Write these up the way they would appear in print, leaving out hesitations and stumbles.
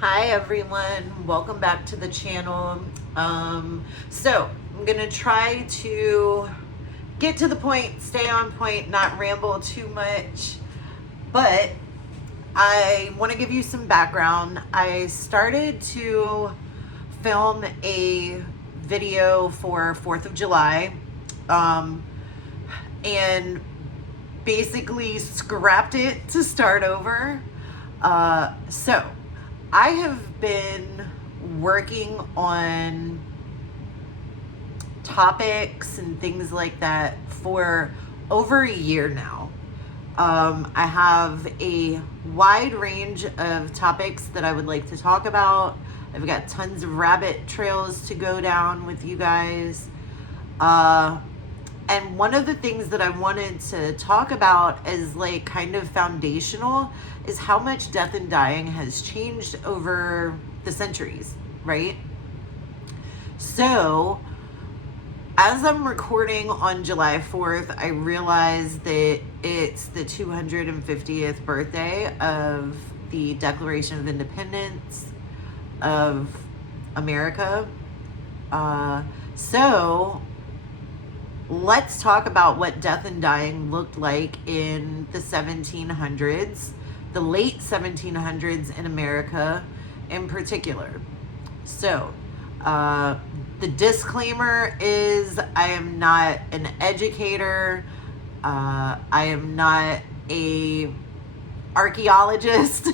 Hi everyone, welcome back to the channel. So I'm gonna try to get to the point, stay on point, not ramble too much, but I want to give you some background. I started to film a video for 4th of July and basically scrapped it to start over. So I have been working on topics and things like that for over a year now. I have a wide range of topics that I would like to talk about. I've got tons of rabbit trails to go down with you guys. And one of the things that I wanted to talk about as like kind of foundational is how much death and dying has changed over the centuries, right? So as I'm recording on July 4th, I realized that it's the 250th birthday of the Declaration of Independence of America. So let's talk about what death and dying looked like in the 1700s, the late 1700s in America in particular. So, the disclaimer is I am not an educator. I am not a archaeologist.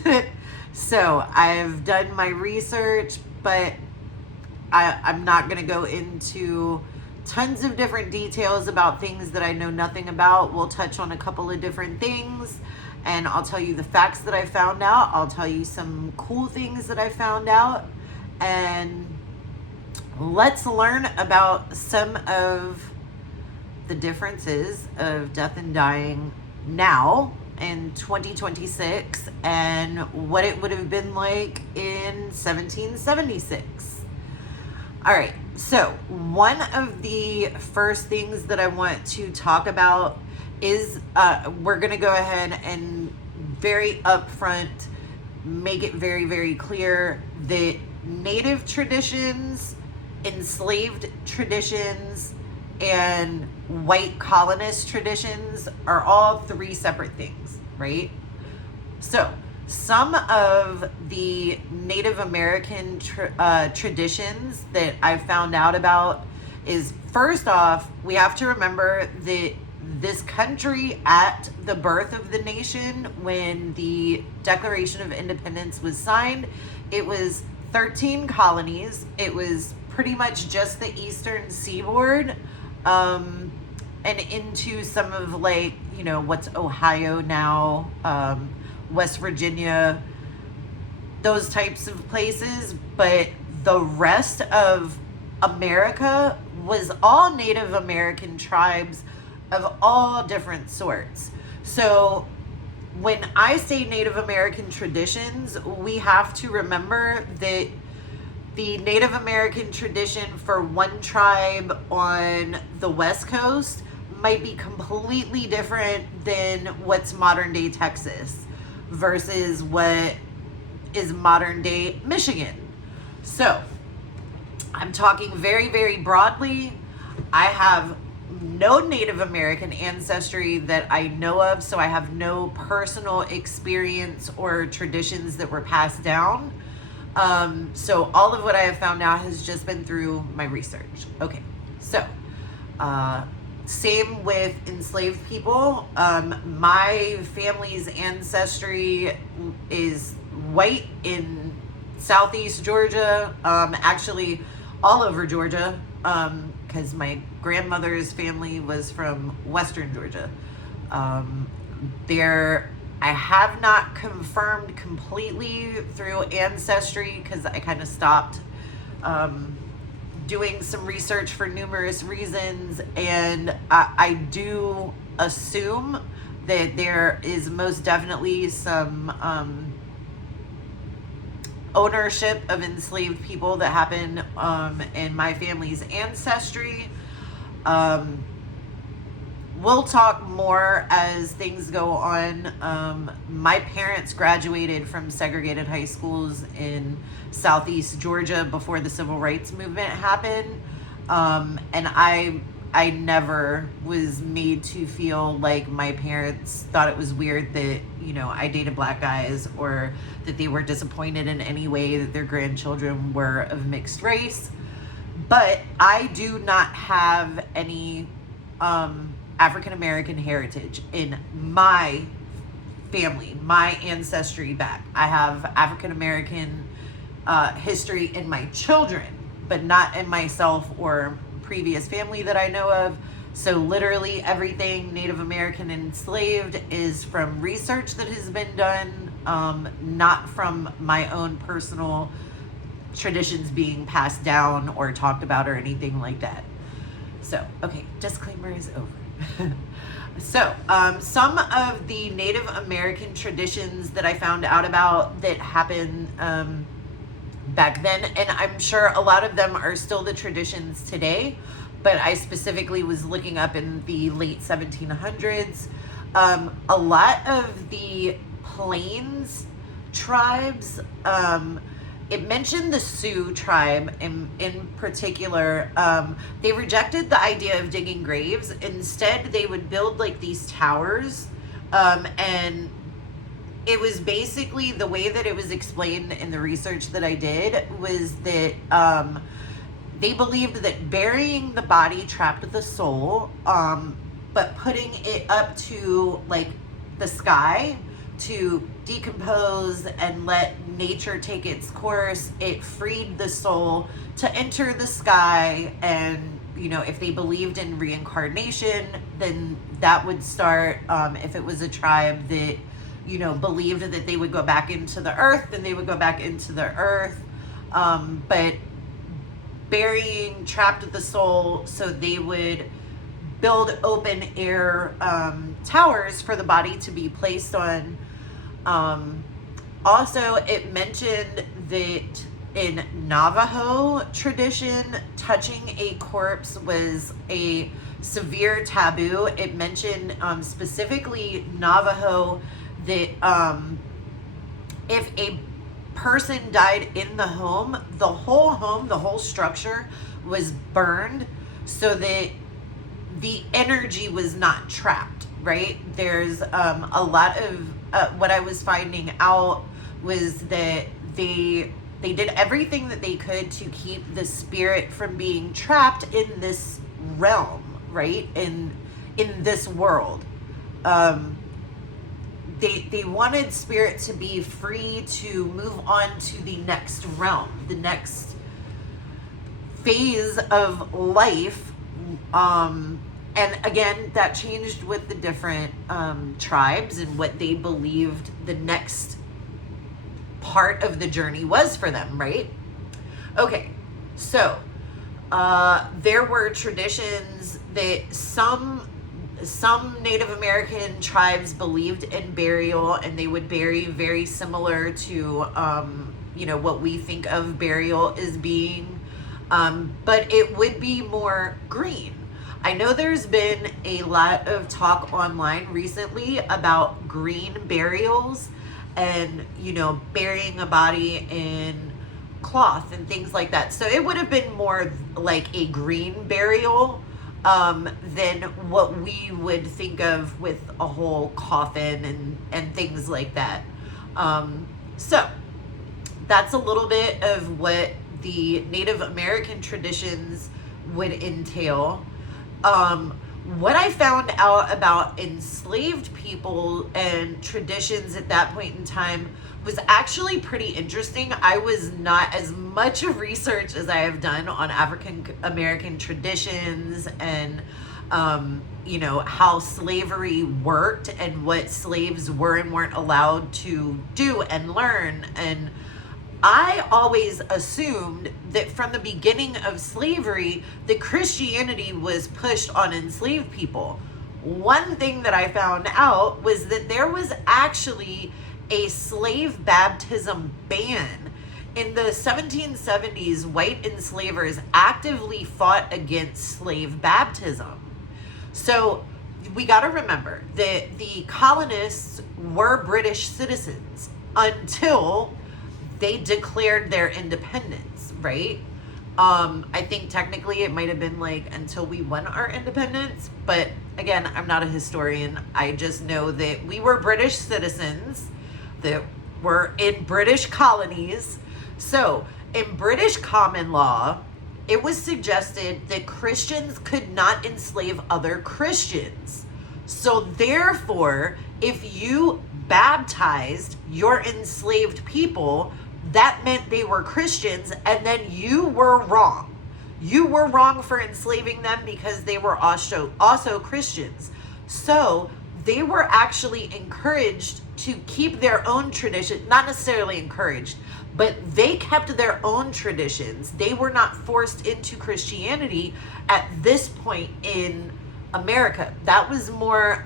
So I've done my research, but I'm not going to go into tons of different details about things that I know nothing about. We'll touch on a couple of different things and I'll tell you the facts that I found out. I'll tell you some cool things that I found out, and let's learn about some of the differences of death and dying now in 2026 and what it would have been like in 1776. All right, so one of the first things that I want to talk about is we're going to go ahead and very upfront make it very, very clear that Native traditions, enslaved traditions, and white colonist traditions are all three separate things, right? So some of the Native American traditions that I found out about is, first off, we have to remember that this country at the birth of the nation, when the Declaration of Independence was signed, it was 13 colonies. It was pretty much just the eastern seaboard, and into some of like, you know, what's Ohio now, West Virginia, those types of places. But the rest of America was all Native American tribes of all different sorts. So when I say Native American traditions, we have to remember that the Native American tradition for one tribe on the West Coast might be completely different than what's modern day Texas versus what is modern day Michigan. So I'm talking very, very broadly. I have no Native American ancestry that I know of, so I have no personal experience or traditions that were passed down. So all of what I have found out has just been through my research. Okay, so same with enslaved people. My family's ancestry is white in southeast Georgia, actually all over Georgia, because my grandmother's family was from western Georgia. I have not confirmed completely through Ancestry because I kind of stopped doing some research for numerous reasons, and I do assume that there is most definitely some ownership of enslaved people that happen in my family's ancestry. we'll talk more as things go on. My parents graduated from segregated high schools in Southeast Georgia before the civil rights movement happened. And I never was made to feel like my parents thought it was weird that, you know, I dated black guys, or that they were disappointed in any way that their grandchildren were of mixed race. But I do not have any African American heritage in my family, my ancestry back. I have African American history in my children, but not in myself or previous family that I know of. So literally everything Native American enslaved is from research that has been done, not from my own personal traditions being passed down or talked about or anything like that. So, okay, disclaimer is over. So, some of the Native American traditions that I found out about that happened back then, and I'm sure a lot of them are still the traditions today, but I specifically was looking up in the late 1700s. A lot of the Plains tribes, it mentioned the Sioux tribe in particular. They rejected the idea of digging graves. Instead, they would build like these towers, and it was basically, the way that it was explained in the research that I did was that they believed that burying the body trapped the soul, but putting it up to like the sky to decompose and let nature take its course, it freed the soul to enter the sky. And, you know, if they believed in reincarnation, then that would start, if it was a tribe that, you know, believed that they would go back into the earth, then they would go back into the earth. But burying trapped the soul, so they would build open air towers for the body to be placed on. Also, it mentioned that in Navajo tradition, touching a corpse was a severe taboo. It mentioned specifically Navajo that if a person died in the home, the whole structure was burned so that the energy was not trapped, right? There's a lot of what I was finding out was that they did everything that they could to keep the spirit from being trapped in this realm, right? In this world. They wanted spirit to be free to move on to the next realm, the next phase of life. And again, that changed with the different tribes and what they believed the next part of the journey was for them, right? Okay, so there were traditions that some Native American tribes believed in burial, and they would bury very similar to, you know, what we think of burial as being, but it would be more green. I know there's been a lot of talk online recently about green burials and, you know, burying a body in cloth and things like that. So it would have been more like a green burial than what we would think of with a whole coffin and things like that. So that's a little bit of what the Native American traditions would entail. What I found out about enslaved people and traditions at that point in time was actually pretty interesting. I was not as much of research as I have done on African American traditions and, you know, how slavery worked and what slaves were and weren't allowed to do and learn. And I always assumed that from the beginning of slavery, that Christianity was pushed on enslaved people. One thing that I found out was that there was actually a slave baptism ban. In the 1770s, white enslavers actively fought against slave baptism. So we got to remember that the colonists were British citizens until they declared their independence, right? I think technically it might have been like until we won our independence, but again, I'm not a historian. I just know that we were British citizens that were in British colonies. So, in British common law, it was suggested that Christians could not enslave other Christians. So, therefore, if you baptized your enslaved people, that meant they were Christians, and then you were wrong. You were wrong for enslaving them because they were also Christians. So they were actually encouraged to keep their own tradition, not necessarily encouraged, but they kept their own traditions. They were not forced into Christianity at this point in America. That was more,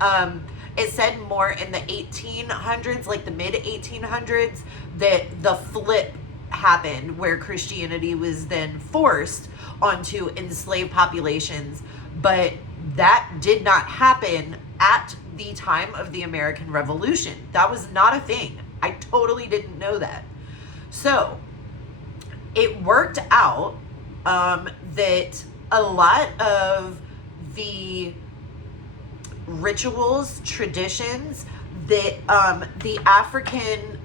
it said more in the 1800s, like the mid 1800s, that the flip happened where Christianity was then forced onto enslaved populations. But that did not happen at the time of the American Revolution. That was not a thing. I totally didn't know that. So it worked out that a lot of the rituals, traditions that the African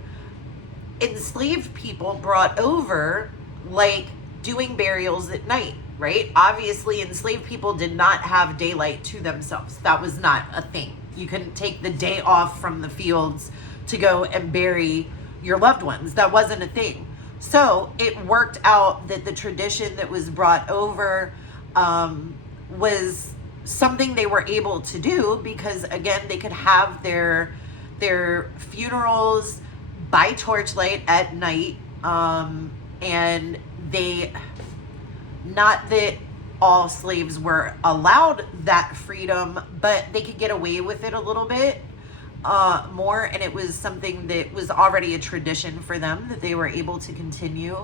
enslaved people brought over, like doing burials at night, right? Obviously, enslaved people did not have daylight to themselves. That was not a thing. You couldn't take the day off from the fields to go and bury your loved ones. That wasn't a thing. So it worked out that the tradition that was brought over was something they were able to do because, again, they could have their funerals by torchlight at night, and they, not that all slaves were allowed that freedom, but they could get away with it a little bit more, and it was something that was already a tradition for them that they were able to continue.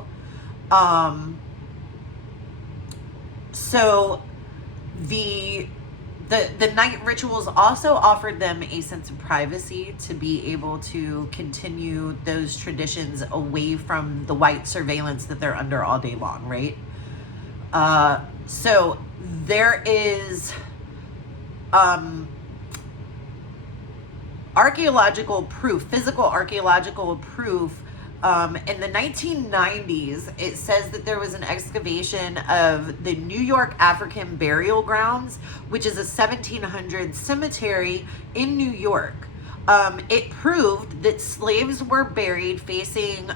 So the night rituals also offered them a sense of privacy to be able to continue those traditions away from the white surveillance that they're under all day long, right? So there is archaeological proof, physical archaeological proof. In the 1990s, it says that there was an excavation of the New York African Burial Grounds, which is a 1700s cemetery in New York. It proved that slaves were buried facing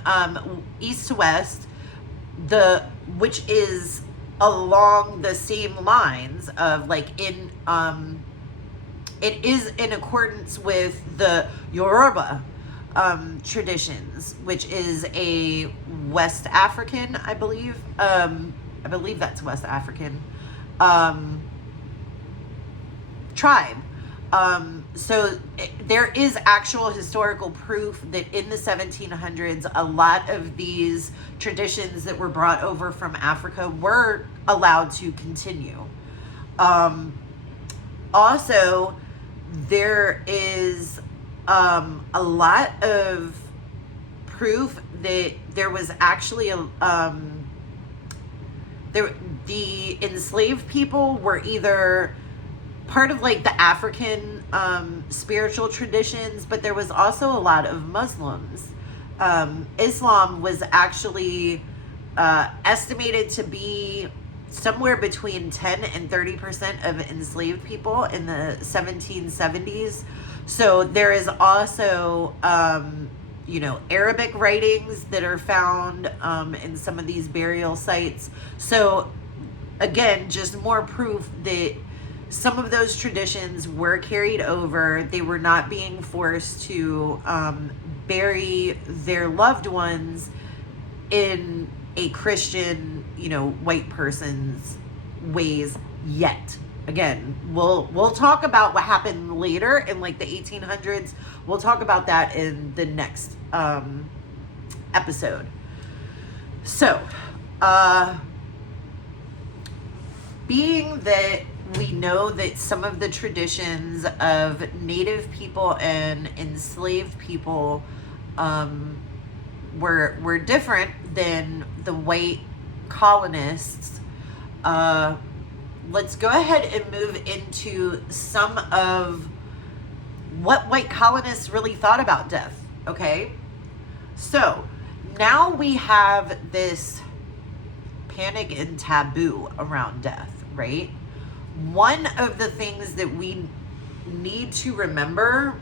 east to west, which is along the same lines of like in it is in accordance with the Yoruba traditions, which is a West African, I believe. I believe that's West African tribe. So there is actual historical proof that in the 1700s, a lot of these traditions that were brought over from Africa were allowed to continue. Also, there is a lot of proof that there was actually the enslaved people were either part of like the African spiritual traditions, but there was also a lot of Muslims. Islam was actually estimated to be somewhere between 10 and 30% of enslaved people in the 1770s. So there is also, Arabic writings that are found in some of these burial sites. So again, just more proof that some of those traditions were carried over. They were not being forced to bury their loved ones in a Christian, white person's ways yet. Again, we'll talk about what happened later in like the 1800s. We'll talk about that in the next episode. So, being that We know that some of the traditions of Native people and enslaved people were different than the white colonists. Let's go ahead and move into some of what white colonists really thought about death, okay? So now we have this panic and taboo around death, right? One of the things that we need to remember,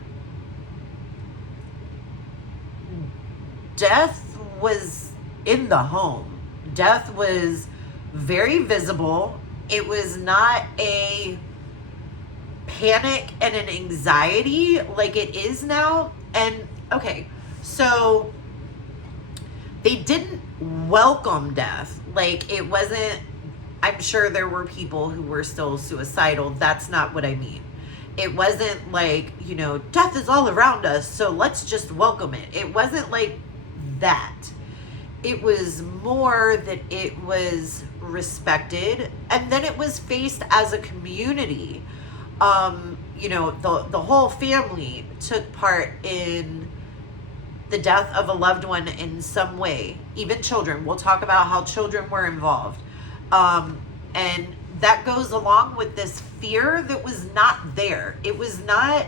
death was in the home. Death was very visible. It was not a panic and an anxiety like it is now. And okay, so they didn't welcome death. Like, it wasn't, I'm sure there were people who were still suicidal. That's not what I mean. It wasn't like, death is all around us, so let's just welcome it. It wasn't like that. It was more that it was respected, and then it was faced as a community. The whole family took part in the death of a loved one in some way, even children. We'll talk about how children were involved. And that goes along with this fear that was not there. It was not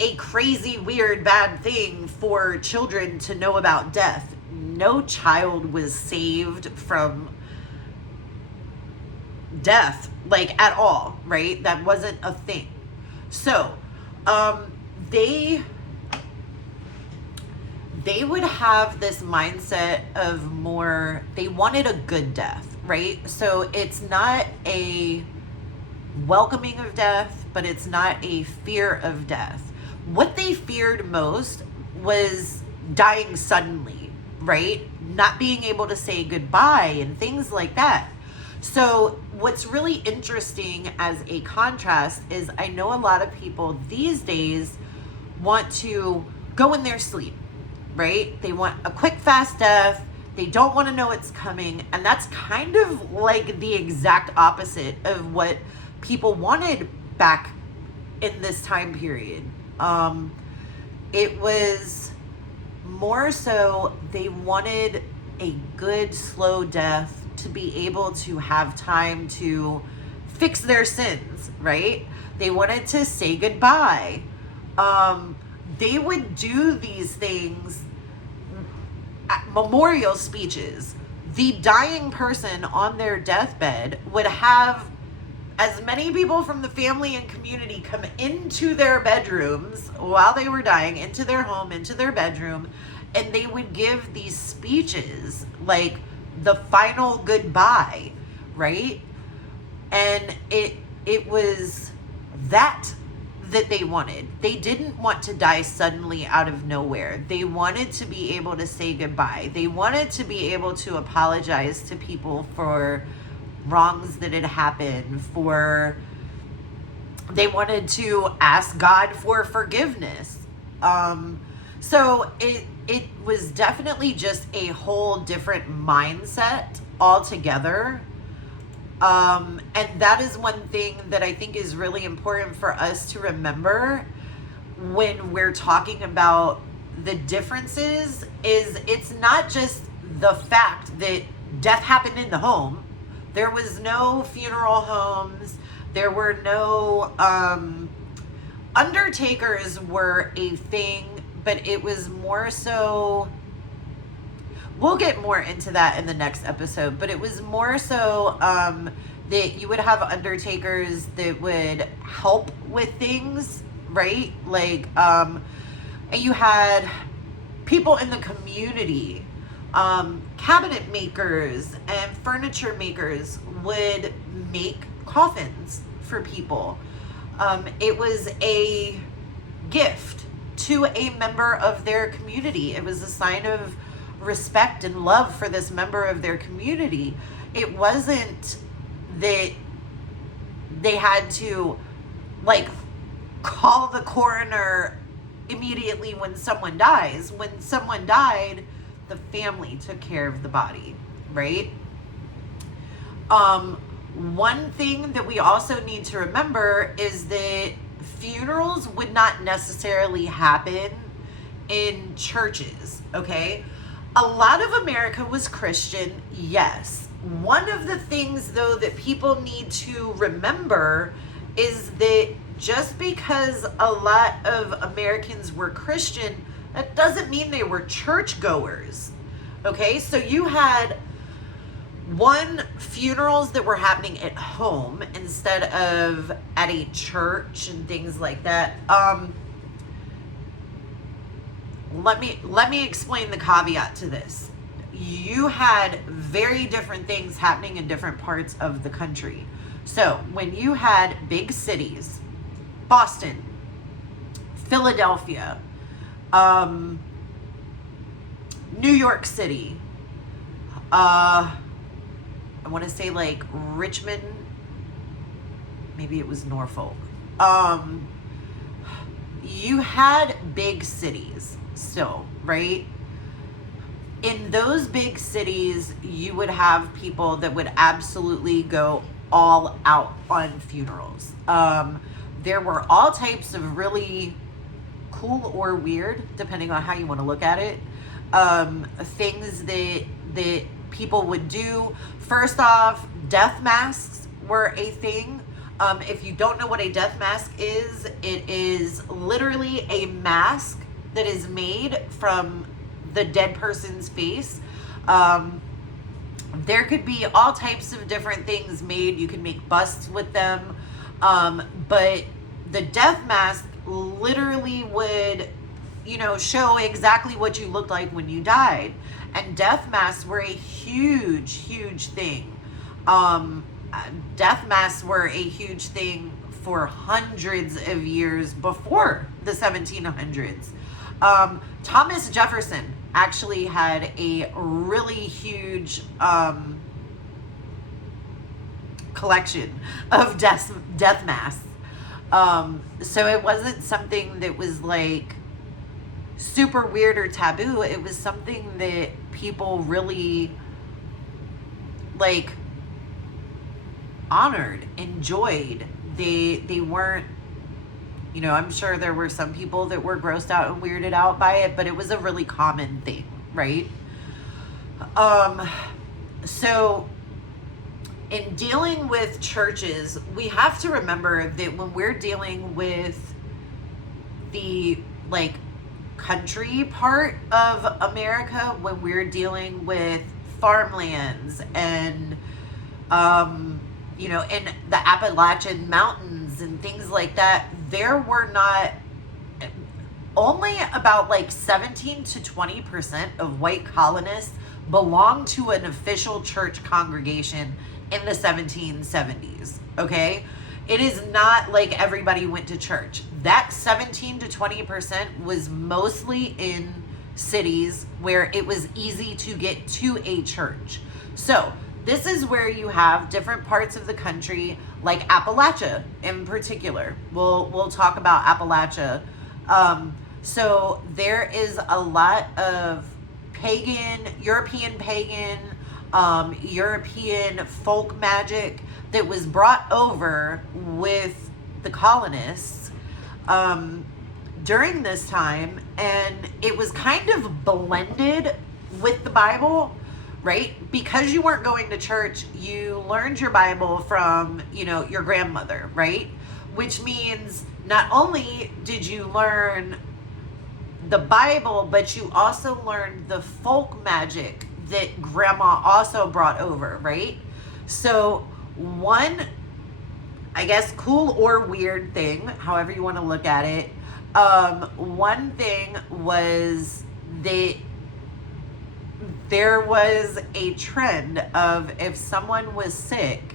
a crazy, weird, bad thing for children to know about death. No child was saved from death, like, at all, right? That wasn't a thing. So, they would have this mindset of more, they wanted a good death, right? So it's not a welcoming of death, but it's not a fear of death. What they feared most was dying suddenly, right? Not being able to say goodbye and things like that. So what's really interesting as a contrast is I know a lot of people these days want to go in their sleep, right? They want a quick, fast death. They don't want to know it's coming. And that's kind of like the exact opposite of what people wanted back in this time period. It was more so they wanted a good, slow death to be able to have time to fix their sins, right? They wanted to say goodbye. They would do these things at memorial speeches. The dying person on their deathbed would have as many people from the family and community come into their bedrooms while they were dying, into their home, into their bedroom, and they would give these speeches, like the final goodbye, right? And it was that they wanted. They didn't want to die suddenly out of nowhere. They wanted to be able to say goodbye. They wanted to be able to apologize to people for wrongs that had happened, they wanted to ask God for forgiveness. So it was definitely just a whole different mindset altogether. And that is one thing that I think is really important for us to remember when we're talking about the differences. Is it's not just the fact that death happened in the home. There was no funeral homes. There were no undertakers were a thing, but it was more so, we'll get more into that in the next episode, but it was more so that you would have undertakers that would help with things, right? Like, and you had people in the community, cabinet makers and furniture makers would make coffins for people. It was a gift to a member of their community. It was a sign of respect and love for this member of their community. It wasn't that they had to, like, call the coroner immediately when someone dies. When someone died, the family took care of the body, right? One thing that we also need to remember is that funerals would not necessarily happen in churches, okay? A lot of America was Christian, yes. One of the things, though, that people need to remember is that just because a lot of Americans were Christian, that doesn't mean they were churchgoers, okay? So you had funerals that were happening at home instead of at a church and things like that. Let me explain the caveat to this. You had very different things happening in different parts of the country. So when you had big cities, Boston, Philadelphia, New York City, I want to say like Richmond, maybe it was Norfolk. You had big cities still, right? In those big cities, you would have people that would absolutely go all out on funerals. There were all types of really cool or weird, depending on how you want to look at it, things that people would do. First off, death masks were a thing. If you don't know what a death mask is, it is literally a mask that is made from the dead person's face. There could be all types of different things made. You can make busts with them. But the death mask literally would, show exactly what you looked like when you died. And death masks were a huge, huge thing. Death masks were a huge thing for hundreds of years before the 1700s. Thomas Jefferson actually had a really huge collection of death masks. So it wasn't something that was like super weird or taboo. It was something that people really like honored, enjoyed. They weren't, I'm sure there were some people that were grossed out and weirded out by it, but it was a really common thing, right? So in dealing with churches, we have to remember that when we're dealing with the country part of America, when we're dealing with farmlands and in the Appalachian Mountains and things like that, there were not only about 17 to 20% of white colonists belonged to an official church congregation in the 1770s. Okay, it is not like everybody went to church. That 17 to 20% was mostly in cities where it was easy to get to a church. So this is where you have different parts of the country, like Appalachia in particular. We'll talk about Appalachia. So there is a lot of European folk magic that was brought over with the colonists during this time, and it was kind of blended with the Bible, right? Because you weren't going to church, you learned your Bible from, your grandmother, right? Which means not only did you learn the Bible, but you also learned the folk magic that grandma also brought over, right? So one, I guess, cool or weird thing, however you want to look at it, one thing was that there was a trend of, if someone was sick,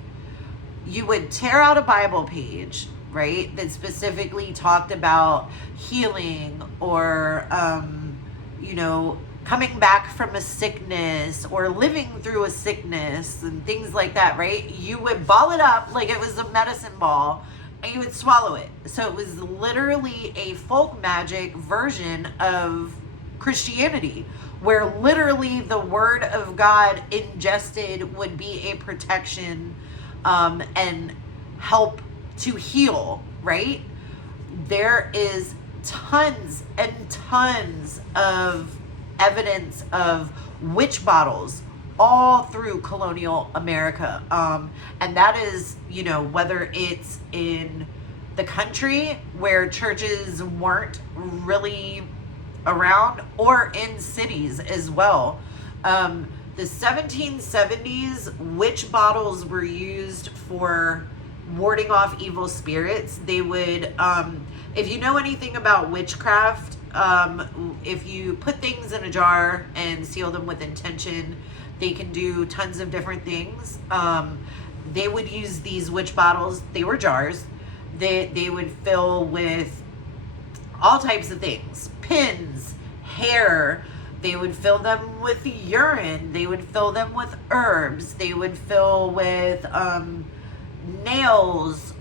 you would tear out a Bible page, right, that specifically talked about healing or, coming back from a sickness or living through a sickness and things like that, right? You would ball it up like it was a medicine ball and you would swallow it. So it was literally a folk magic version of Christianity, where literally the word of God ingested would be a protection and help to heal, right? There is tons and tons of evidence of witch bottles all through colonial America. And that is, whether it's in the country where churches weren't really around or in cities as well. The 1770s, witch bottles were used for warding off evil spirits. They would, if you know anything about witchcraft, if you put things in a jar and seal them with intention, they can do tons of different things. They would use these witch bottles. They were jars that they would fill with all types of things, pins, hair. They would fill them with urine. They would fill them with herbs. They would fill with nails,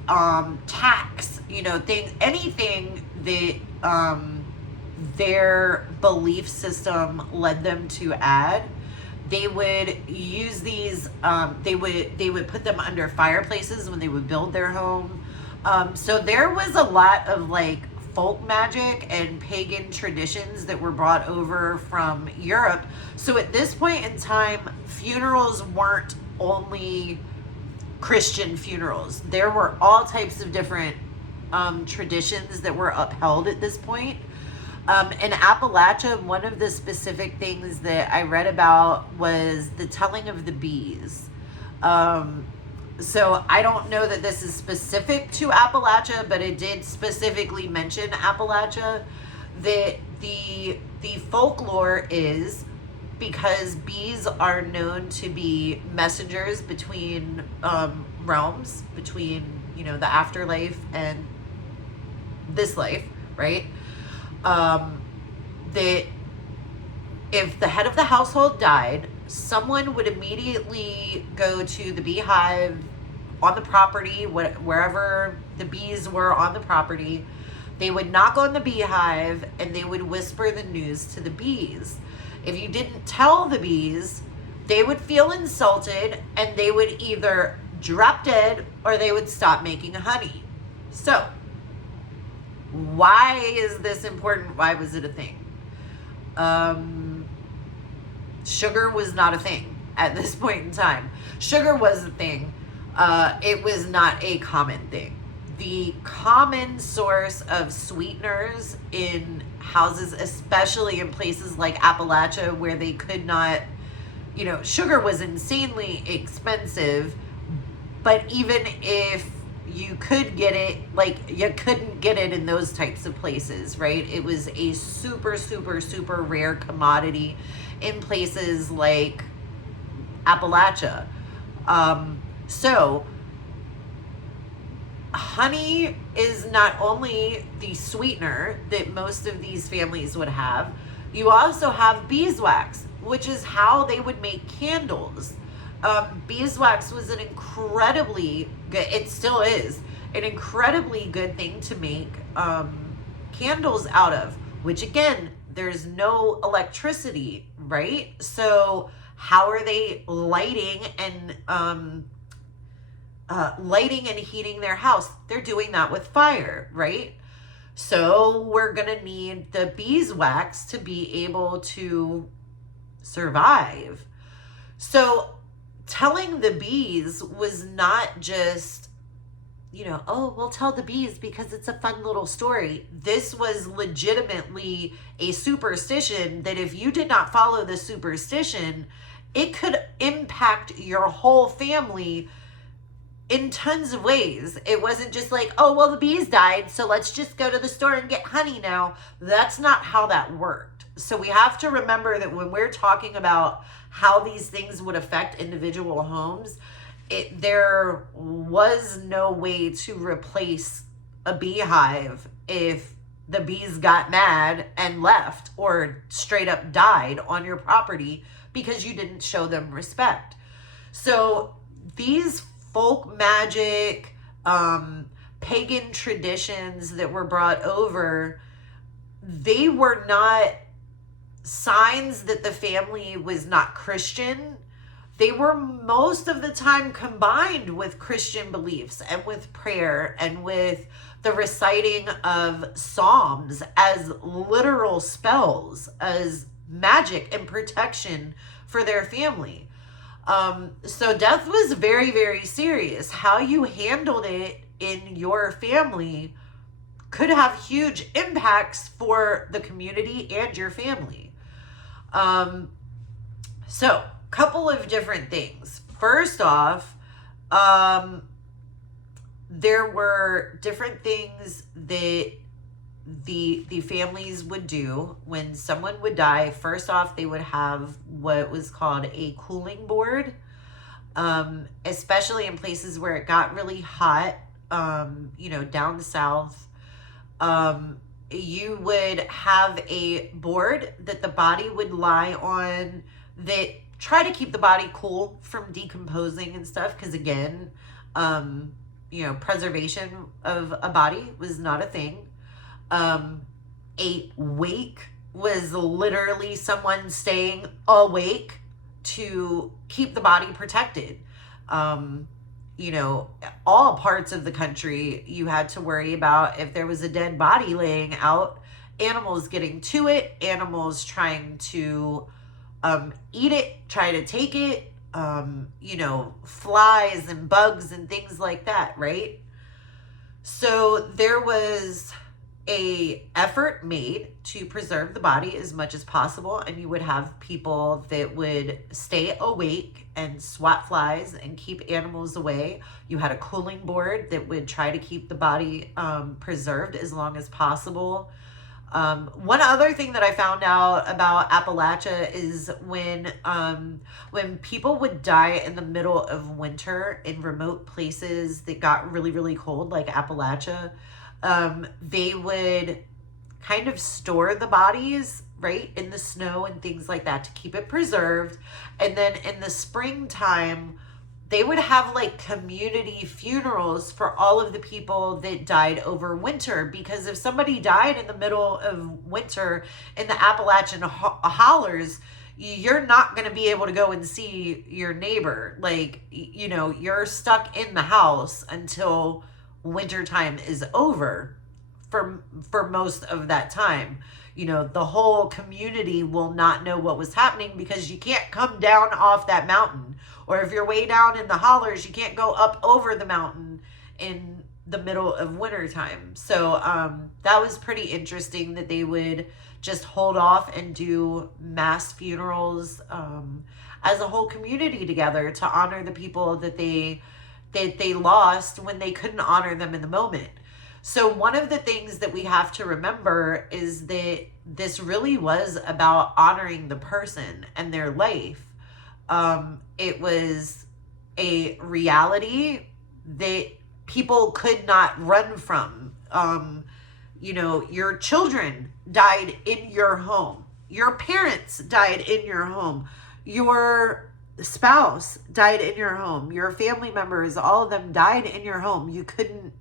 tacks, things, anything that their belief system led them to add. They would use these. They would put them under fireplaces when they would build their home. So there was a lot of like folk magic and pagan traditions that were brought over from Europe. So at this point in time, funerals weren't only Christian funerals. There were all types of different traditions that were upheld at this point. In Appalachia, one of the specific things that I read about was the telling of the bees. So I don't know that this is specific to Appalachia, but it did specifically mention Appalachia. That the folklore is because bees are known to be messengers between realms, between the afterlife and this life, right? That if the head of the household died, someone would immediately go to the beehive on the property, wherever the bees were on the property. They would knock on the beehive and they would whisper the news to the bees. If you didn't tell the bees, they would feel insulted and they would either drop dead or they would stop making honey. So, why is this important? Why was it a thing? Sugar was not a thing at this point in time. Sugar was a thing. It was not a common thing. The common source of sweeteners in houses, especially in places like Appalachia where they could not, sugar was insanely expensive, but even if you could get it, you couldn't get it in those types of places, right? It was a super, super, super rare commodity in places like Appalachia. So honey is not only the sweetener that most of these families would have, you also have beeswax, which is how they would make candles. Beeswax was an incredibly good, it still is, an incredibly good thing to make candles out of, which again, there's no electricity, right? So how are they lighting and heating their house? They're doing that with fire, right? So we're gonna need the beeswax to be able to survive. So telling the bees was not just, oh, we'll tell the bees because it's a fun little story. This was legitimately a superstition that if you did not follow the superstition, it could impact your whole family in tons of ways. It wasn't just like, oh, well, the bees died, so let's just go to the store and get honey now. That's not how that worked. So we have to remember that when we're talking about how these things would affect individual homes, there was no way to replace a beehive if the bees got mad and left or straight up died on your property because you didn't show them respect. So these folk magic, pagan traditions that were brought over, they were not signs that the family was not Christian. they were most of the time combined with Christian beliefs and with prayer and with the reciting of psalms as literal spells, as magic and protection for their family. So death was very, very serious. How you handled it in your family could have huge impacts for the community and your family. So, couple of different things. First off, there were different things that the families would do when someone would die. First off, they would have what was called a cooling board, especially in places where it got really hot, down south. You would have a board that the body would lie on that try to keep the body cool from decomposing and stuff. Because again, preservation of a body was not a thing. A wake was literally someone staying awake to keep the body protected. All parts of the country, you had to worry about if there was a dead body laying out, animals getting to it, animals trying to eat it, try to take it, flies and bugs and things like that, right? So there was a effort made to preserve the body as much as possible, and you would have people that would stay awake and swat flies and keep animals away. You had a cooling board that would try to keep the body preserved as long as possible. One other thing that I found out about Appalachia is when people would die in the middle of winter in remote places that got really, really cold, like Appalachia, they would kind of store the bodies, right, in the snow and things like that to keep it preserved. And then in the springtime, they would have like community funerals for all of the people that died over winter. Because if somebody died in the middle of winter in the Appalachian hollers, you're not going to be able to go and see your neighbor. Like, you're stuck in the house until wintertime is over for most of that time. The whole community will not know what was happening because you can't come down off that mountain. Or if you're way down in the hollers, you can't go up over the mountain in the middle of wintertime. So that was pretty interesting that they would just hold off and do mass funerals as a whole community together to honor the people that they lost when they couldn't honor them in the moment. So one of the things that we have to remember is that this really was about honoring the person and their life. It was a reality that people could not run from. Your children died in your home. Your parents died in your home. Your spouse died in your home. Your family members, all of them died in your home. You couldn't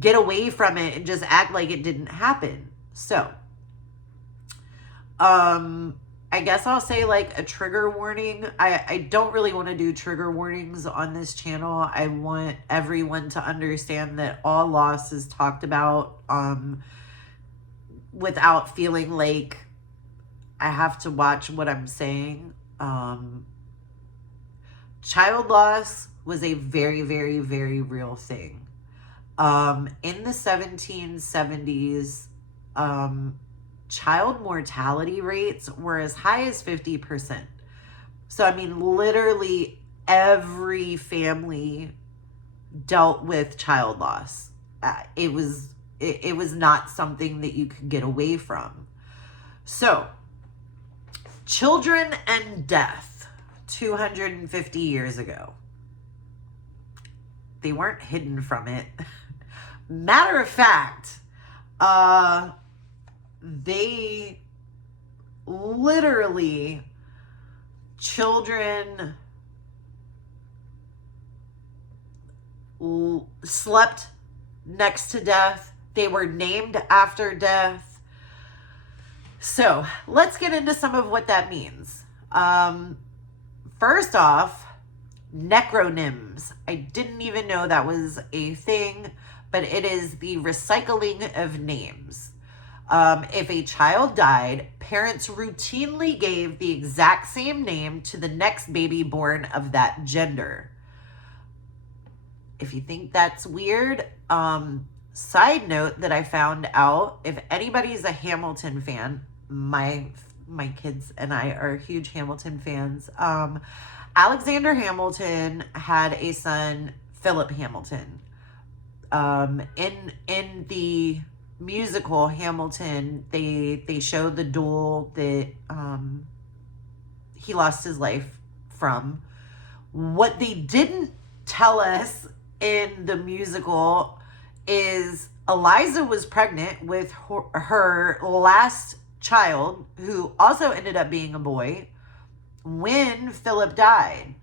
get away from it and just act like it didn't happen. So, I guess I'll say like a trigger warning. I don't really want to do trigger warnings on this channel. I want everyone to understand that all loss is talked about without feeling like I have to watch what I'm saying. Child loss was a very, very, very real thing. In the 1770s, child mortality rates were as high as 50%. So, I mean, literally every family dealt with child loss. It was not something that you could get away from. So, children and death 250 years ago. They weren't hidden from it. Matter of fact, they literally, children slept next to death. They were named after death. So let's get into some of what that means. First off, necronyms. I didn't even know that was a thing, but it is the recycling of names. If a child died, parents routinely gave the exact same name to the next baby born of that gender. If you think that's weird, side note that I found out, if anybody's a Hamilton fan, my kids and I are huge Hamilton fans. Alexander Hamilton had a son, Philip Hamilton. In the musical Hamilton, they show the duel that he lost his life from. What they didn't tell us in the musical is Eliza was pregnant with her last child, who also ended up being a boy, when Philip died.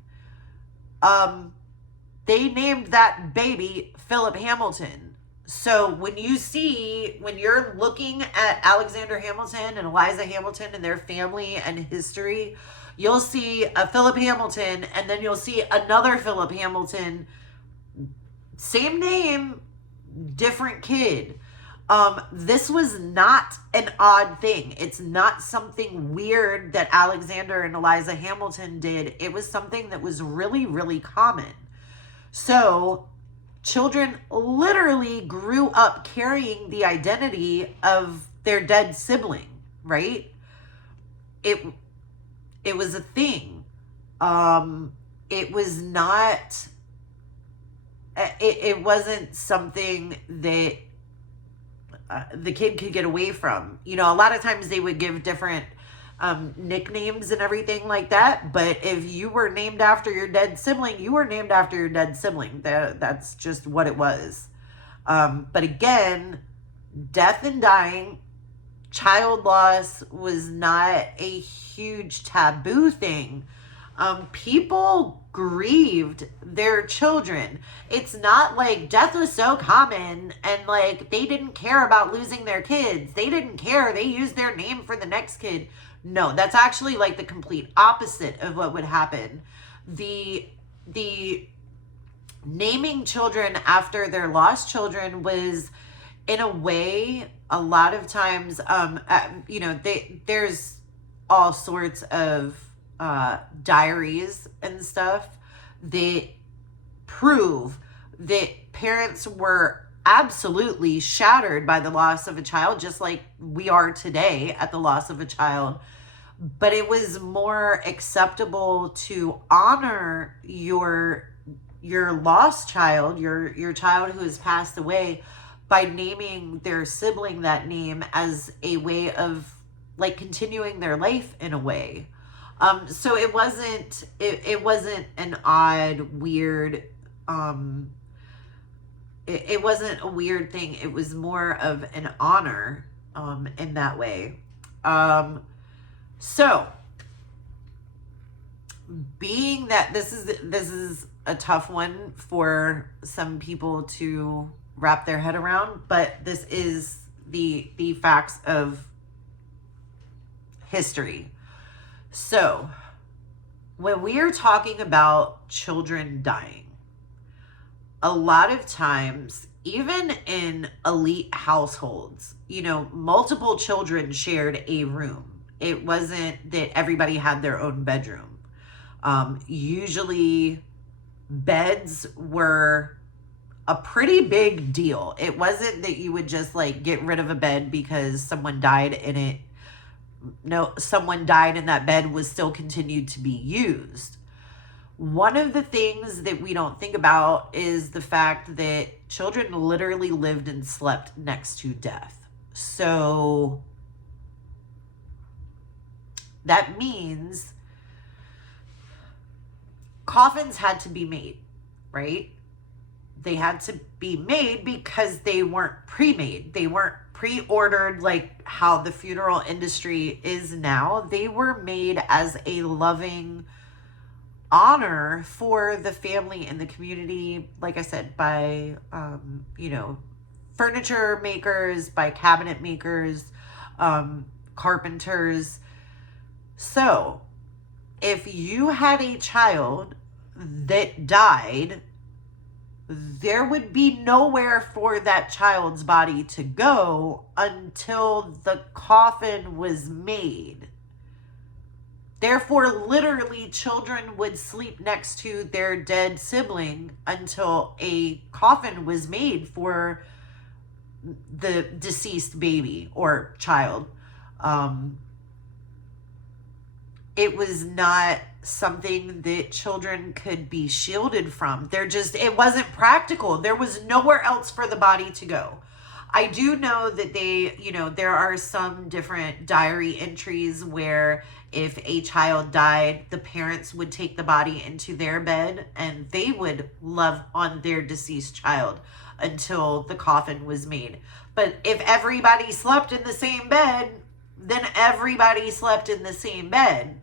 They named that baby Philip Hamilton. So when you're looking at Alexander Hamilton and Eliza Hamilton and their family and history, you'll see a Philip Hamilton, and then you'll see another Philip Hamilton, same name, different kid. This was not an odd thing. It's not something weird that Alexander and Eliza Hamilton did. It was something that was really, really common. So children literally grew up carrying the identity of their dead sibling, right? It was a thing. It was not, it wasn't something that the kid could get away from. You know, a lot of times they would give different nicknames and everything like that. But if you were named after your dead sibling, you were named after your dead sibling. That's just what it was. But again, death and dying, child loss was not a huge taboo thing. People grieved their children. It's not like death was so common and like they didn't care about losing their kids. They didn't care. They used their name for the next kid. No, that's actually like the complete opposite of what would happen. The naming children after their lost children was, in a way, a lot of times, you know, there's all sorts of diaries and stuff that prove that parents were absolutely shattered by the loss of a child, just like we are today at the loss of a child. But it was more acceptable to honor your lost child, your child who has passed away, by naming their sibling that name as a way of like continuing their life in a way. So it wasn't an odd, weird, it wasn't a weird thing. It was more of an honor, in that way. So being that this is a tough one for some people to wrap their head around, but this is the facts of history. So when we are talking about children dying, a lot of times, even in elite households, you know, multiple children shared a room. It wasn't that everybody had their own bedroom. Usually beds were a pretty big deal. It wasn't that you would just like get rid of a bed because someone died in it. No, someone died and that bed was still continued to be used. One of the things that we don't think about is the fact that children literally lived and slept next to death. So that means coffins had to be made, right? They had to be made because they weren't pre-made. They weren't pre-ordered like how the funeral industry is now. They were made as a loving honor for the family and the community, like I said, by you know, furniture makers, by cabinet makers, carpenters. So if you had a child that died, there would be nowhere for that child's body to go until the coffin was made. Therefore, literally, children would sleep next to their dead sibling until a coffin was made for the deceased baby or child. It was not something that children could be shielded from. It wasn't practical. There was nowhere else for the body to go. I do know that there are some different diary entries where if a child died, the parents would take the body into their bed and they would love on their deceased child until the coffin was made. But if everybody slept in the same bed, then everybody slept in the same bed.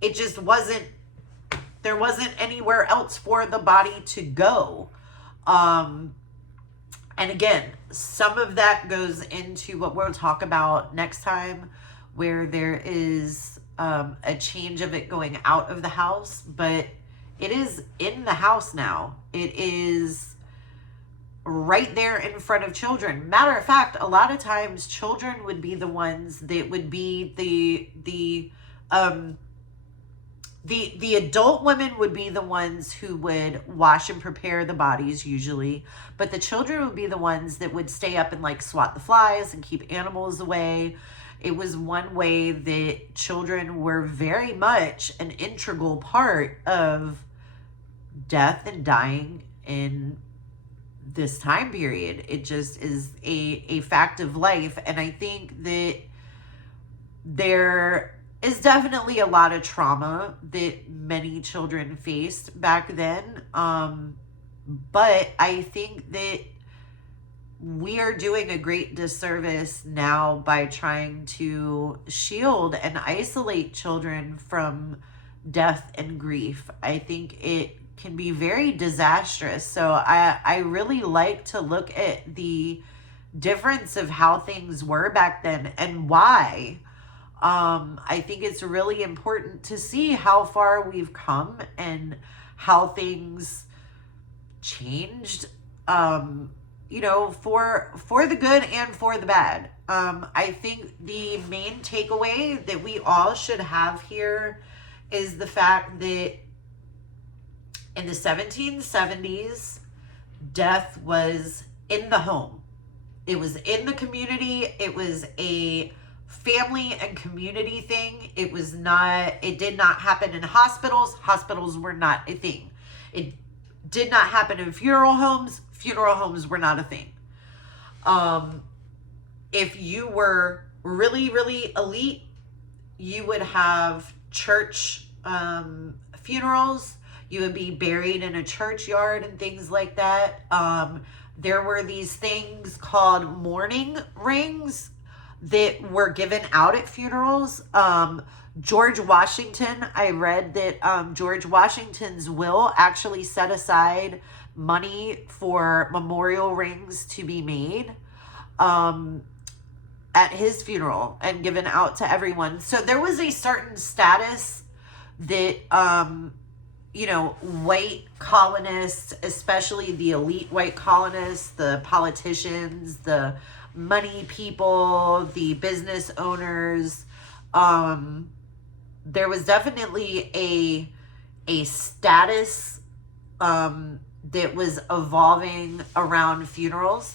It just there wasn't anywhere else for the body to go. And again, some of that goes into what we'll talk about next time, where there is a change of it going out of the house, but it is in the house now. It is right there in front of children. Matter of fact, a lot of times children would be the ones that would be the adult women would be the ones who would wash and prepare the bodies usually, but the children would be the ones that would stay up and like swat the flies and keep animals away. It was one way that children were very much an integral part of death and dying in this time period. It just is a fact of life. And I think that there is definitely a lot of trauma that many children faced back then. But I think that we are doing a great disservice now by trying to shield and isolate children from death and grief. I think it can be very disastrous. So I really like to look at the difference of how things were back then and why. I think it's really important to see how far we've come and how things changed, for the good and for the bad. I think the main takeaway that we all should have here is the fact that in the 1770s, death was in the home. It was in the community. It was a family and community thing. It did not happen in hospitals. Hospitals were not a thing. It did not happen in funeral homes. Funeral homes were not a thing. If you were really, really elite, you would have church funerals. You would be buried in a churchyard and things like that. There were these things called mourning rings that were given out at funerals. George Washington, I read that George Washington's will actually set aside money for memorial rings to be made at his funeral and given out to everyone. So there was a certain status that, white colonists, especially the elite white colonists, the politicians, the money people, the business owners, there was definitely a status that was evolving around funerals,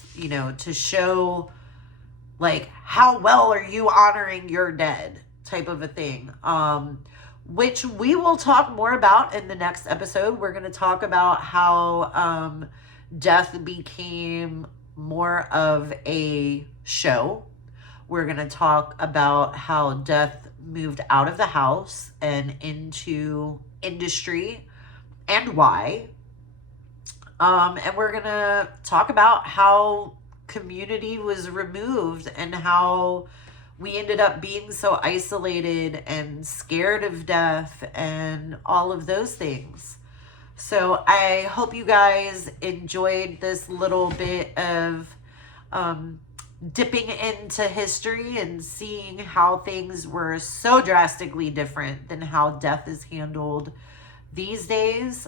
to show like how well are you honoring your dead type of a thing, which we will talk more about in the next episode. We're going to talk about how death became more of a show. We're going to talk about how death moved out of the house and into industry and why. And we're going to talk about how community was removed and how we ended up being so isolated and scared of death and all of those things. So I hope you guys enjoyed this little bit of dipping into history and seeing how things were so drastically different than how death is handled these days.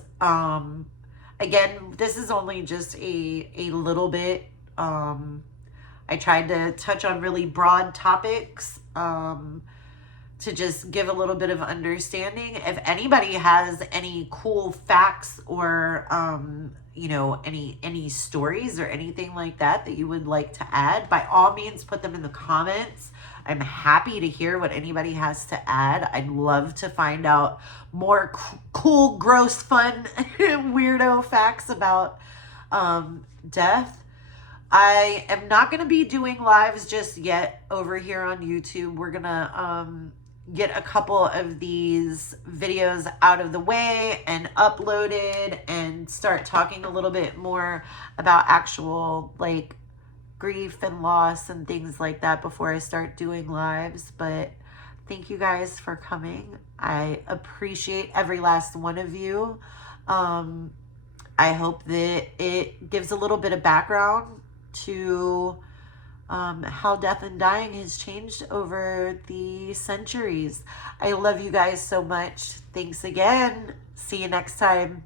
Again, this is only just a little bit. I tried to touch on really broad topics to just give a little bit of understanding. If anybody has any cool facts or any stories or anything like that you would like to add, by all means put them in the comments. I'm happy to hear what anybody has to add. I'd love to find out more cool, gross, fun, weirdo facts about death. I am not going to be doing lives just yet over here on YouTube. We're going to get a couple of these videos out of the way and uploaded and start talking a little bit more about actual like grief and loss and things like that before I start doing lives. But thank you guys for coming. I appreciate every last one of you. I hope that it gives a little bit of background to how death and dying has changed over the centuries. I love you guys so much. Thanks again. See you next time.